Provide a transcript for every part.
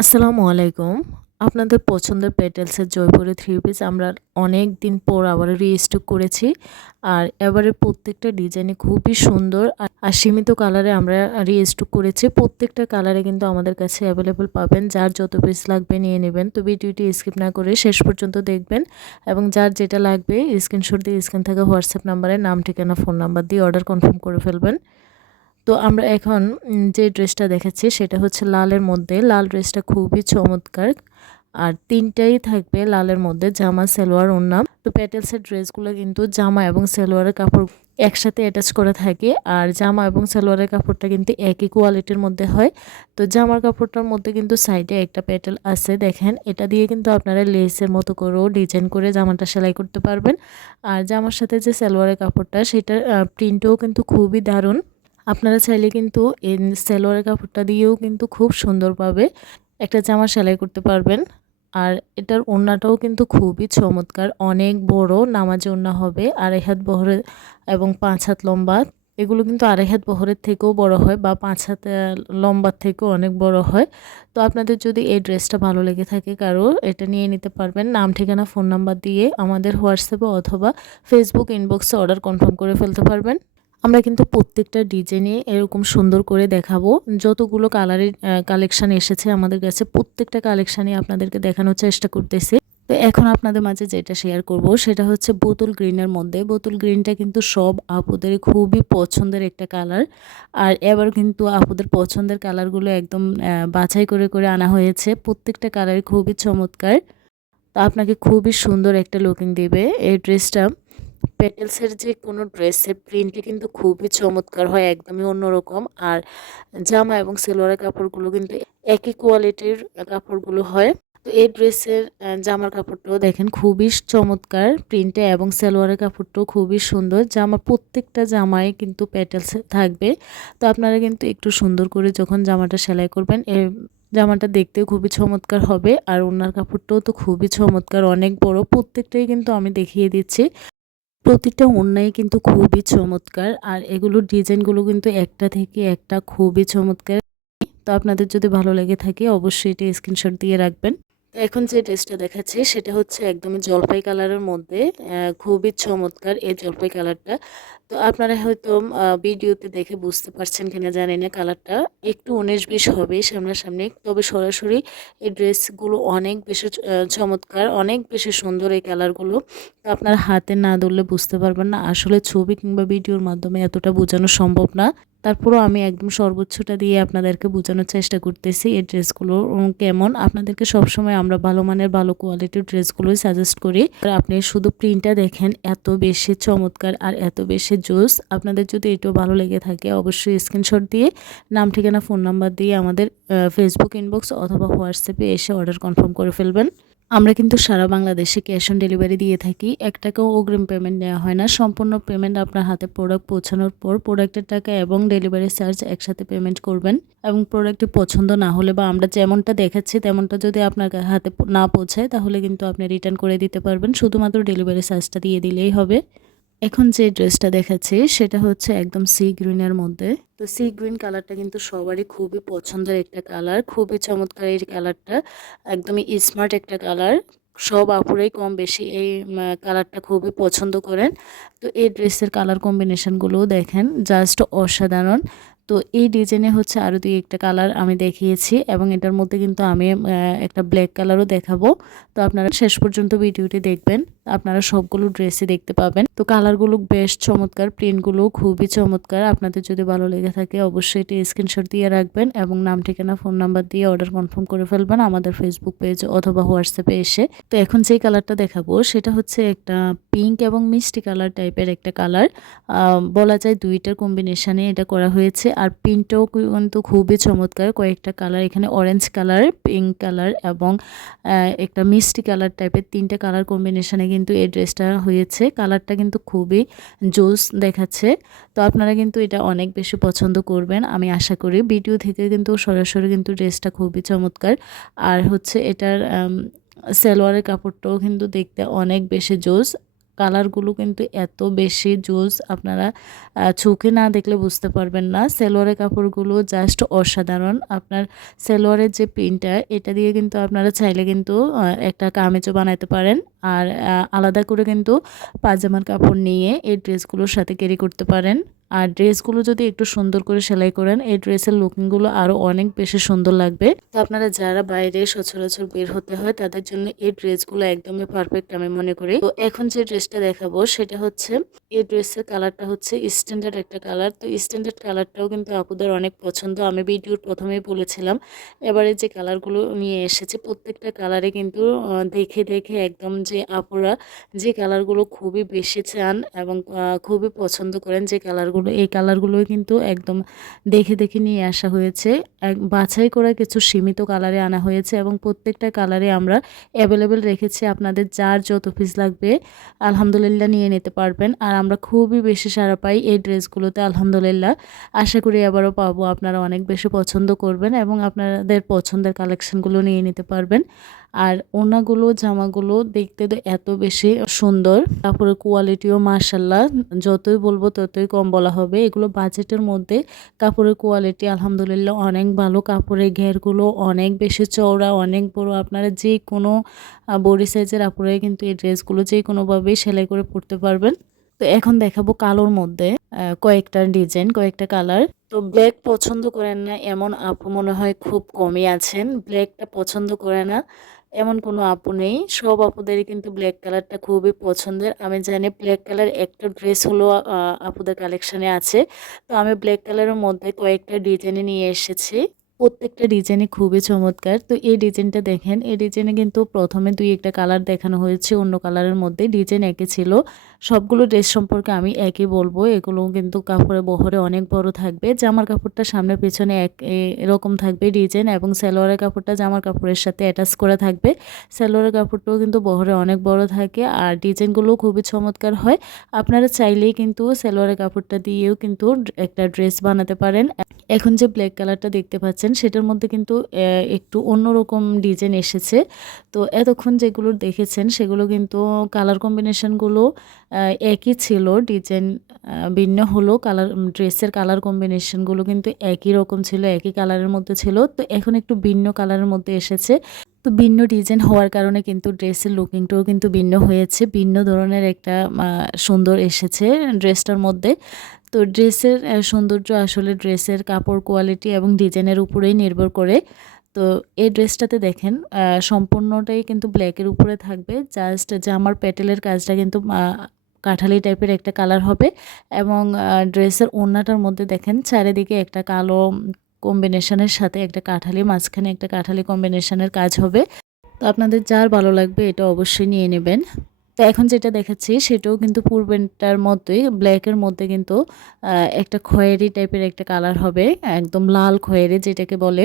আসসালামু আলাইকুম। আপনাদের পছন্দের পেটেলসের জয়পুরে থ্রি পিস আমরা অনেক দিন পর আবার রিস্টক করেছি। আর এবারে প্রত্যেকটা ডিজাইনে খুবই সুন্দর আর সীমিত কালারে আমরা রিস্টক করেছি। প্রত্যেকটা কালারে কিন্তু আমাদের কাছে অ্যাভেলেবল পাবেন। যার যত পিস লাগবে নিয়ে নেবেন। তো ভিডিওটি স্কিপ না করে শেষ পর্যন্ত দেখবেন এবং যার যেটা লাগবে স্ক্রিনশট দিয়ে স্ক্রিন থেকে হোয়াটসঅ্যাপ নাম্বারে নাম, ঠিকানা ফোন নাম্বার দিয়ে অর্ডার কনফার্ম করে ফেলবেন। তো আমরা এখন যে ড্রেসটা দেখাচ্ছি সেটা হচ্ছে লালের মধ্যে। লাল ড্রেসটা খুবই চমৎকার। আর তিনটাই থাকবে লালের মধ্যে, জামা, সালোয়ার ওন্নাম তো প্যাটেলসের ড্রেসগুলো কিন্তু জামা এবং সালোয়ারের কাপড় একসাথে অ্যাটাচ করে থাকে। আর জামা এবং সালোয়ারের কাপড়টা কিন্তু একই কোয়ালিটির মধ্যে হয়। তো জামার কাপড়টার মধ্যে কিন্তু সাইডে একটা প্যাটেল আছে, দেখেন। এটা দিয়ে কিন্তু আপনারা লেসের মতো করেও ডিজাইন করে জামাটা সেলাই করতে পারবেন। আর জামার সাথে যে সালোয়ারের কাপড়টা, সেটার প্রিন্টও কিন্তু খুবই দারুণ। আপনারা চাইলে কিন্তু এই সেলোয়ারের কাপড়টা দিয়েও কিন্তু খুব সুন্দরভাবে একটা জামা সেলাই করতে পারবেন। আর এটার ওড়নাটাও কিন্তু খুবই চমৎকার। অনেক বড় নামাজে ওড়না হবে, আড়াই হাত বহরে এবং পাঁচ হাত লম্বা। এগুলো কিন্তু আড়াই হাত বহরের থেকেও বড় হয় বা পাঁচ হাত লম্বার থেকেও অনেক বড় হয়। তো আপনাদের যদি এই ড্রেসটা ভালো লেগে থাকে কারও এটা নিয়ে নিতে পারবেন। নাম, ঠিকানা, ফোন নাম্বার দিয়ে আমাদের হোয়াটসঅ্যাপে অথবা ফেসবুক ইনবক্সে অর্ডার কনফার্ম করে ফেলতে পারবেন। আমরা কিন্তু প্রত্যেকটা ডিজাইনে এরকম সুন্দর করে দেখাবো। যতগুলো কালারের কালেকশান এসেছে আমাদের কাছে, প্রত্যেকটা কালেকশানই আপনাদেরকে দেখানোর চেষ্টা করতেছি। তো এখন আপনাদের মাঝে যেটা শেয়ার করব, সেটা হচ্ছে বোতল গ্রিনের মধ্যে। বোতল গ্রিনটা কিন্তু সব আপুদের খুবই পছন্দের একটা কালার আর এবার কিন্তু আপুদের পছন্দের কালারগুলো একদম বাছাই করে করে আনা হয়েছে। প্রত্যেকটা কালারই খুবই চমৎকার। তা আপনাকে খুবই সুন্দর একটা লুকিং দেবে এই ড্রেসটা পেটেলসের যে কোনো ড্রেসের প্রিন্টই কিন্তু খুবই চমৎকার হয়, একদমই অন্যরকম। আর জামা এবং সেলোয়ারের কাপড়গুলো কিন্তু একই কোয়ালিটির কাপড়গুলো হয়। তো এই ড্রেসের জামার কাপড়টাও দেখেন খুবই চমৎকার। প্রিন্টে এবং সালোয়ারের কাপড়টাও খুবই সুন্দর। জামা প্রত্যেকটা জামায় কিন্তু প্যাটেলস থাকবে। তো আপনারা কিন্তু একটু সুন্দর করে যখন জামাটা সেলাই করবেন, এ জামাটা দেখতেও খুবই চমৎকার হবে। আর ওনার কাপড়টাও তো খুবই চমৎকার, অনেক বড়। প্রত্যেকটাই কিন্তু আমি দেখিয়ে দিচ্ছি। প্রতিটা ওড়নাই কিন্তু খুবই চমৎকার। আর এগুলোর ডিজাইনগুলো কিন্তু একটা থেকে একটা খুবই চমৎকার। তো আপনাদের যদি ভালো লেগে থাকে, অবশ্যই এটা স্ক্রিনশট দিয়ে রাখবেন। এখন যে ড্রেসটা দেখাচ্ছি সেটা হচ্ছে একদমই জলপাই কালারের মধ্যে খুবই চমৎকার এই জলপাই কালারটা তো আপনারা হয়তো ভিডিওতে দেখে বুঝতে পারছেন কিনা জানি না কালারটা একটু উনিশ বিশ হবে সামনাসামনি, তবে সরাসরি এই ড্রেসগুলো অনেক বেশি চমৎকার, অনেক বেশি সুন্দর এই কালারগুলো তো আপনার হাতে না ধরলে বুঝতে পারবেন না, আসলে ছবি কিংবা ভিডিওর মাধ্যমে এতটা বোঝানো সম্ভব না। তারপরও আমি একদম সর্বোচ্চটা দিয়ে আপনাদেরকে বোঝানোর চেষ্টা করতেছি এই ড্রেসগুলো কেমন। আপনাদেরকে সবসময় আমরা ভালো মানের, ভালো কোয়ালিটির ড্রেসগুলোই সাজেস্ট করি। আর আপনি শুধু প্রিন্টটা দেখেন, এত বেশি চমৎকার আর এত বেশি জোস। আপনাদের যদি এটাও ভালো লেগে থাকে, অবশ্যই স্ক্রিনশট দিয়ে, নাম, ঠিকানা ফোন নাম্বার দিয়ে আমাদের ফেসবুক ইনবক্স অথবা হোয়াটসঅ্যাপে এসে অর্ডার কনফার্ম করে ফেলবেন। আমরা কিন্তু সারা বাংলাদেশে ক্যাশ অন ডেলিভারি দিয়ে থাকি। এক টাকাও অগ্রিম পেমেন্ট নেওয়া হয় না। সম্পূর্ণ পেমেন্ট আপনার হাতে প্রোডাক্ট পৌঁছানোর পর প্রোডাক্টের টাকা এবং ডেলিভারি চার্জ একসাথে পেমেন্ট করবেন এবং প্রোডাক্টটি পছন্দ না হলে বা আমরা যেমনটা দেখাচ্ছি তেমনটা যদি আপনার হাতে না পৌঁছায় তাহলে কিন্তু আপনি রিটার্ন করে দিতে পারবেন। শুধুমাত্র ডেলিভারি চার্জটা দিয়ে দিলেই হবে। এখন যে ড্রেসটা দেখাচ্ছি, সেটা হচ্ছে একদম সি গ্রিনের মধ্যে। তো সি গ্রিন কালারটা কিন্তু সবারই খুবই পছন্দের একটা কালার, খুবই চমৎকার এই কালারটা, একদমই স্মার্ট একটা কালার। সব আপুরাই কম বেশি এই কালারটা খুবই পছন্দ করেন। তো এই ড্রেসের কালার কম্বিনেশনগুলোও দেখেন জাস্ট অসাধারণ। তো এই ডিজাইনে হচ্ছে আরও দুই একটা কালার আমি দেখিয়েছি এবং এটার মধ্যে কিন্তু আমি একটা ব্ল্যাক কালারও দেখাবো। তো আপনারা শেষ পর্যন্ত ভিডিওটি দেখবেন। আপনারা সবগুলো ড্রেসই দেখতে পাবেন। তো কালারগুলো বেশ চমৎকার প্রিন্টগুলো খুবই চমৎকার। আপনাদের যদি ভালো লেগে থাকে অবশ্যই এটি স্ক্রিনশট দিয়ে রাখবেন এবং নাম, ঠিকানা ফোন নাম্বার দিয়ে অর্ডার কনফার্ম করে ফেলবেন আমাদের ফেসবুক পেজ অথবা হোয়াটসঅ্যাপে এসে। তো এখন যে কালারটা দেখাবো, সেটা হচ্ছে একটা পিঙ্ক এবং মিষ্টি কালার টাইপের একটা কালার বলা যায় দুইটার কম্বিনেশানে এটা করা হয়েছে। আর প্রিন্টটাও কিন্তু খুবই চমৎকার। কয়েকটা কালার এখানে অরেঞ্জ কালার পিঙ্ক কালার এবং একটা মিষ্টি কালার টাইপের তিনটা কালার কম্বিনেশানে কিন্তু এই ড্রেসটা হয়েছে। কালারটা কিন্তু খুবই জোস দেখাচ্ছে। তো আপনারা কিন্তু এটা অনেক বেশি পছন্দ করবেন। আমি আশা করি ভিডিও থেকে কিন্তু সরাসরি কিন্তু ড্রেসটা খুবই চমৎকার। আর হচ্ছে এটার সালোয়ারের কাপড়টাও কিন্তু দেখতে অনেক বেশি জোস। কালারগুলো কিন্তু এত বেশি জোস আপনারা চোখে না দেখলে বুঝতে পারবেন না। সেলোয়ারের কাপড়গুলো জাস্ট অসাধারণ। আপনার সেলোয়ারের যে পিনটা এটা দিয়ে কিন্তু আপনারা চাইলে কিন্তু একটা কামেজও বানাতে পারেন। আর আলাদা করে কিন্তু পাজামার কাপড় নিয়ে এই ড্রেসগুলোর সাথে ক্যারি করতে পারেন। আর ড্রেসগুলো যদি একটু সুন্দর করে সেলাই করেন, এই ড্রেসের লুকিংগুলো আরও অনেক বেশি সুন্দর লাগবে। তো আপনারা যারা বাইরে সচরাচর বের হতে হয়, তাদের জন্য এই ড্রেসগুলো একদমই পারফেক্ট আমি মনে করি। তো এখন যে ড্রেসটা দেখাবো, সেটা হচ্ছে, এই ড্রেসের কালারটা হচ্ছে স্ট্যান্ডার্ড একটা কালার। তো স্ট্যান্ডার্ড কালারটাও কিন্তু আপুদের অনেক পছন্দ। আমি ভিডিওর প্রথমেই বলেছিলাম, এবারে যে কালারগুলো নিয়ে এসেছে, প্রত্যেকটা কালারে কিন্তু দেখে দেখে একদম যে আপুরা যে কালারগুলো খুবই বেশি চান এবং খুবই পছন্দ করেন যে কালারগুলো এই কালারগুলোই কিন্তু একদম দেখে দেখে নিয়ে আসা হয়েছে। এক বাছাই করা কিছু সীমিত কালারে আনা হয়েছে এবং প্রত্যেকটা কালারে আমরা অ্যাভেলেবেল রেখেছি। আপনাদের যার যত পিস লাগবে, আলহামদুলিল্লাহ নিয়ে নিতে পারবেন। আর আমরা খুবই বেশি সারা পাই এই ড্রেসগুলোতে, আলহামদুলিল্লাহ। আশা করি আবারও পাবো। আপনারা অনেক বেশি পছন্দ করবেন এবং আপনাদের পছন্দের কালেকশনগুলো নিয়ে নিতে পারবেন। আর ওনাগুলো, জামাগুলো দেখতে তো এত বেশি সুন্দর। কাপড়ের কোয়ালিটিও মার্শাল্লাহ যতই বলব ততই কম বলা হবে। এগুলো বাজেটের মধ্যে কাপড়ের কোয়ালিটি আলহামদুলিল্লাহ অনেক ভালো। কাপড়ের ঘেরগুলো অনেক বেশি চওড়া, অনেক বড়। আপনারা যে কোনো বডি সাইজের আপুরে কিন্তু এই ড্রেসগুলো যে কোনোভাবেই সেলাই করে পরতে পারবেন। তো এখন দেখাবো কালোর মধ্যে কয়েকটা ডিজাইন কয়েকটা কালার তো ব্ল্যাক পছন্দ করেন না এমন আপু মনে হয় খুব কমই আছেন। ব্ল্যাকটা পছন্দ করে না, এমন কোনো আপু নেই। সব আপুদেরই কিন্তু ব্ল্যাক কালারটা খুবই পছন্দের। আমি জানি ব্ল্যাক কালার একটা ড্রেস হলো আপুদের কালেকশানে আছে। তো আমি ব্ল্যাক কালারের মধ্যে কয়েকটা ডিজাইনে নিয়ে এসেছি। প্রত্যেকটা ডিজাইনই খুবই চমৎকার। তো এই ডিজাইনটা দেখেন, এই ডিজাইনে কিন্তু প্রথমে দুই একটা কালার দেখানো হয়েছে। অন্য কালারের মধ্যে ডিজাইন একই ছিল। সবগুলো ড্রেস সম্পর্কে আমি একই বলব। এগুলো কিন্তু কাপড়ের বহরে অনেক বড় থাকবে। জামার কাপড়টা সামনে পেছনে এক এরকম থাকবে ডিজাইন এবং সালোয়ারের কাপড়টা জামার কাপড়ের সাথে অ্যাটাচ করা থাকবে। সালোয়ারের কাপড়টাও কিন্তু বহরে অনেক বড় থাকে আর ডিজাইনগুলো খুবই চমৎকার হয়। আপনারা চাইলেই কিন্তু সালোয়ারের কাপড়টা দিয়েও কিন্তু একটা ড্রেস বানাতে পারেন। এখন যে ব্ল্যাক কালারটা দেখতে পাচ্ছেন, সেটার মধ্যে কিন্তু একটু অন্যরকম ডিজাইন এসেছে। তো এতক্ষণ যেগুলো দেখেছেন, সেগুলো কিন্তু কালার কম্বিনেশনগুলো একই ছিল ডিজাইন ভিন্ন হলো কালার ড্রেসের কালার কম্বিনেশনগুলো কিন্তু একই রকম ছিল, একই কালারের মধ্যে ছিল। তো এখন একটু ভিন্ন কালারের মধ্যে এসেছে। তো ভিন্ন ডিজাইন হওয়ার কারণে কিন্তু ড্রেসের লুকিংটাও কিন্তু ভিন্ন হয়েছে। ভিন্ন ধরনের একটা সুন্দর এসেছে ড্রেসটার মধ্যে। তো ড্রেসের সৌন্দর্য আসলে ড্রেসের কাপড় কোয়ালিটি এবং ডিজাইনের উপরেই নির্ভর করে। তো এই ড্রেসটাতে দেখেন সম্পূর্ণটাই কিন্তু ব্ল্যাকের উপরে থাকবে। জাস্ট জামার প্যাটেলের কাজটা কিন্তু কাঠালি টাইপের একটা কালার হবে এবং ড্রেসের ওড়নাটার মধ্যে দেখেন চারিদিকে একটা কালো কম্বিনেশনের সাথে একটা কাঠালি, মাঝখানে একটা কাঠালি কম্বিনেশনের কাজ হবে। তো আপনাদের যার ভালো লাগবে এটা অবশ্যই নিয়ে নেবেন। তো এখন যেটা দেখাচ্ছি সেটাও কিন্তু পূর্বেরটার মতোই ব্ল্যাকের মধ্যে কিন্তু একটা খয়েরি টাইপের একটা কালার হবে, একদম লাল খয়েরি যেটাকে বলে।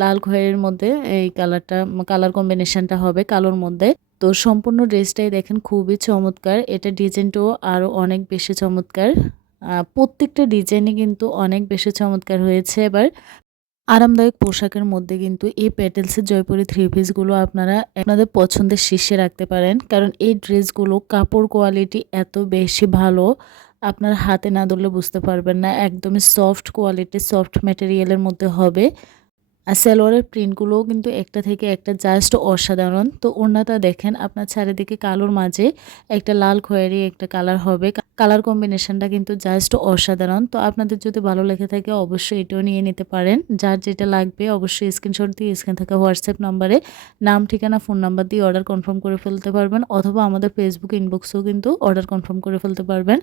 লাল খয়েরির মধ্যে এই কালারটা কালার কম্বিনেশনটা হবে কালোর মধ্যে। তো সম্পূর্ণ ড্রেসটাই দেখেন খুবই চমৎকার। এটা ডিজাইনটাও আরও অনেক বেশি চমৎকার। প্রত্যেকটা ডিজাইনই কিন্তু অনেক বেশি চমৎকার হয়েছে এবার। আরামদায়ক পোশাকের মধ্যে কিন্তু এই প্যাটেলসের জয়পুরি থ্রি পিসগুলো আপনারা আপনাদের পছন্দের শীর্ষে রাখতে পারেন। কারণ এই ড্রেসগুলো কাপড় কোয়ালিটি এত বেশি ভালো, আপনার হাতে না ধরলে বুঝতে পারবেন না। একদমই সফট কোয়ালিটি সফট ম্যাটেরিয়ালের মধ্যে হবে। আর সালোয়ারের প্রিন্টগুলোও কিন্তু একটা থেকে একটা জাস্ট অসাধারণ। তো ওড়নাটা দেখেন, আপনার চারিদিকে কালোর মাঝে একটা লাল খয়েরি একটা কালার হবে। কালার কম্বিনেশনটা কিন্তু জাস্ট অসাধারণ। তো আপনাদের যদি ভালো লেগে থাকে অবশ্যই এটাও নিয়ে নিতে পারেন। যার যেটা লাগবে অবশ্যই স্ক্রিনশট দিয়ে স্ক্রিন থাকা হোয়াটসঅ্যাপ নাম্বারে নাম, ঠিকানা ফোন নাম্বার দিয়ে অর্ডার কনফার্ম করে ফেলতে পারবেন। অথবা আমাদের ফেসবুক ইনবক্সেও কিন্তু অর্ডার কনফার্ম করে ফেলতে পারবেন।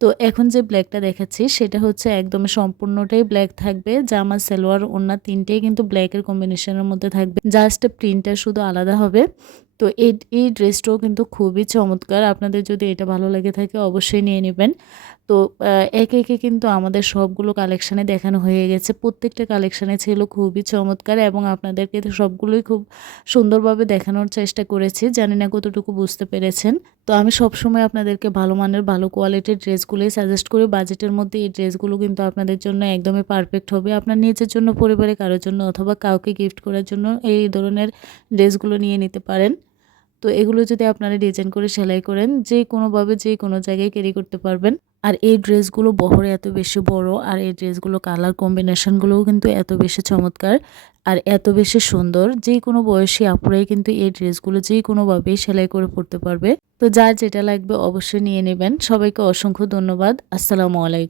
তো এখন যে ব্ল্যাকটা দেখাচ্ছি, সেটা হচ্ছে একদম সম্পূর্ণটাই ব্ল্যাক থাকবে জামা সালোয়ার ওড়না তিনটেই কিন্তু ব্ল্যাকের কম্বিনেশনের মধ্যে থাকবে। জাস্ট প্রিন্টটা শুধু আলাদা হবে। তো এই এই ড্রেসটাও কিন্তু খুবই চমৎকার। আপনাদের যদি এটা ভালো লেগে থাকে, অবশ্যই নিয়ে নেবেন। তো একে একে কিন্তু আমাদের সবগুলো কালেকশানে দেখানো হয়ে গেছে। প্রত্যেকটা কালেকশানে ছিল খুবই চমৎকার এবং আপনাদেরকে সবগুলোই খুব সুন্দরভাবে দেখানোর চেষ্টা করেছি। জানি না কতটুকু বুঝতে পেরেছেন। তো আমি সবসময় আপনাদেরকে ভালো মানের, ভালো কোয়ালিটির ড্রেসগুলোই সাজেস্ট করি। বাজেটের মধ্যে এই ড্রেসগুলো কিন্তু আপনাদের জন্য একদমই পারফেক্ট হবে। আপনার নিজের জন্য পরিবারে কারোর জন্য অথবা কাউকে গিফট করার জন্য এই ধরনের ড্রেসগুলো নিয়ে নিতে পারেন। তো এগুলো যদি আপনারা ডিজাইন করে, সেলাই করেন যে কোনোভাবে যে কোনো জায়গায় ক্যারি করতে পারবেন। আর এই ড্রেসগুলো বহরে এত বেশি বড়, আর এই ড্রেসগুলো কালার কম্বিনেশনগুলোও কিন্তু এত বেশি চমৎকার আর এত বেশি সুন্দর। যে কোনো বয়সী আপুরাই কিন্তু এই ড্রেসগুলো যে কোনোভাবেই সেলাই করে পড়তে পারবে। তো যার যেটা লাগবে অবশ্যই নিয়ে নেবেন। সবাইকে অসংখ্য ধন্যবাদ। আসসালামু আলাইকুম।